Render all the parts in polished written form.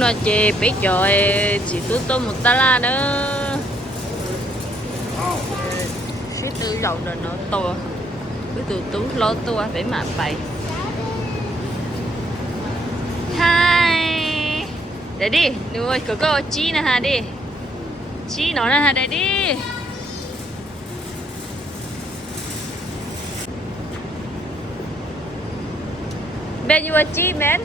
nó chê biết rồi chỉ tôi một ta la nữa xí tư dầu rồi nó to cứ từ tú lo tua để mà bày hai để đi nuôi có chí nè ha đi chí nó nè ha để đi bên you chí men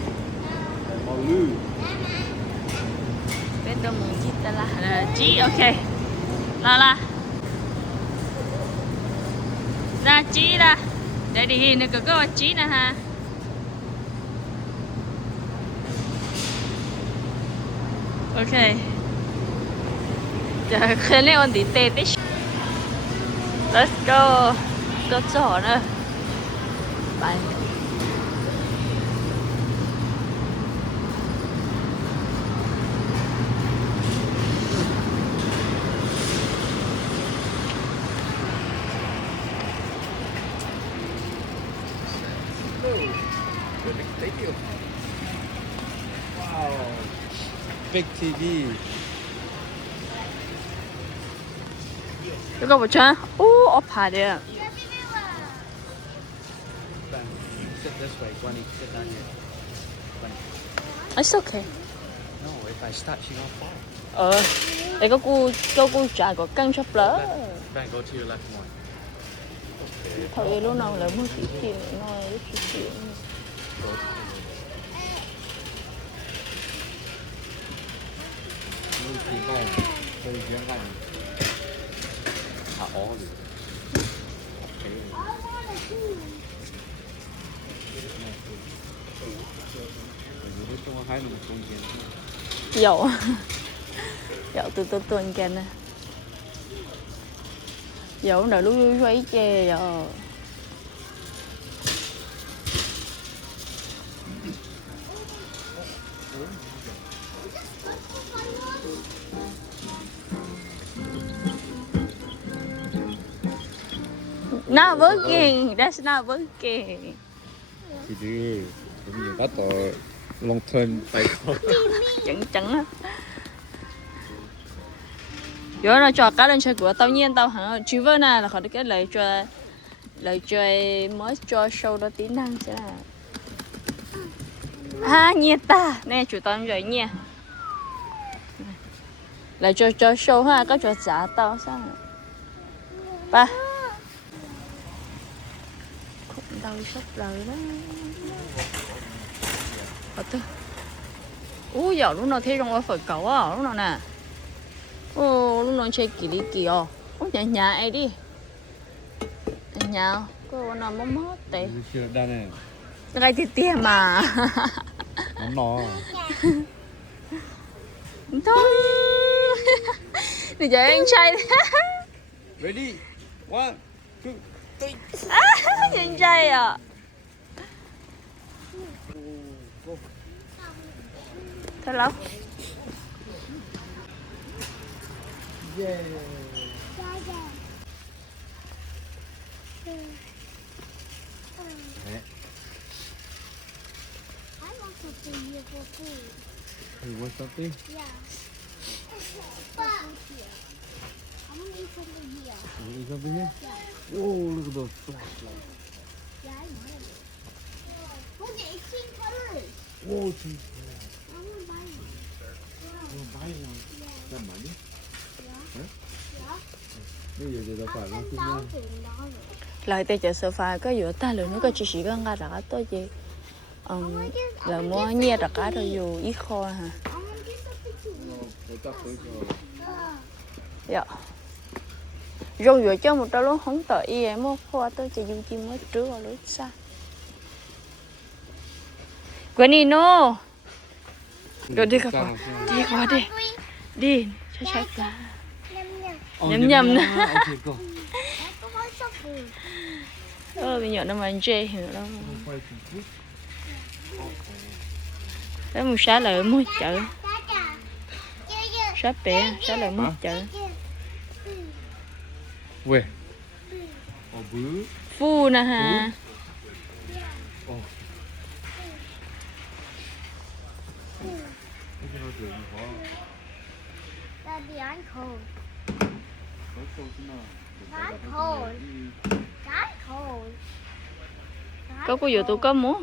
bên tôi muốn chí ta là chí ok la ra chí ra để đi nó có chí nè ha ok giờ khơi lên on tí tê tí let's go có chỗ nữa bye Wow, big TV. 이거 뭐죠? 오, 업하래. Sit this way, Gwenny. Sit down here. Gwenny. It's okay. No, if I start, she gonna fall. Để có cô trả có căng chắp lỡ. Gwen, go to your left one. Okay. Thôi lúc nào lại muốn chỉ chuyện nói chỉ chuyện. Nuôi thì con, chơi giỡn con. À, ó gì? Dậu dậu từ tuần kìa nè dậu nào lúc xoáy chè dậu not working that's not working Chị đi, cũng nhiều bắt tờ long term phải không? chẳng á giờ nó cho cá lên chơi của tao nhiên tao hả chú vợ nè là khỏi được cái lời chơi mới cho show đó tí năng chứ ha nhiệt ta nè chủ tao rồi nha lại cho show ha có cho trả tao sao ba cũng đau sốc lời đó ở tư ui giờ lúc nào thấy trong phải cậu á lúc nào nè ô lúc nào chơi kỳ đi kỳ ô nhà ai đi nhà cô nào mất tệ cái thì tiền mà nó thôi bây giờ anh trai ready 1 2 3 anh trai à thôi lắm yeah. You want something? Yeah. But I'm gonna eat something here. You want something here? Yeah. Oh, look at those flashlights. Yeah, I know. Look at 18 colors. Oh, geez. I want to buy one. You want to buy one? Yeah. That money? Yeah. Huh? Yeah. Bây giờ thì đâu phải nó cứ nha. lại tới chợ sofa có giữa ta lượng nó có chỉ có ngã đã tôi gì là mua nhẹ đã cả rồi dù ít kho hả dạ rồi cho một trâu lúc không tới em mua kho tôi chỉ dùng chim mới trước rồi lúc xa quên đi no rồi đi qua đi chắc là nhầm nè bây giờ nó mà chê hiểu đâu cái một sáng lại mua chợ sắp bể sáng lại mua chợ 왜? 물? phu nè ha Daddy, I'm cold. I'm cold. I'm cold. Có cô vừa tôi có múa.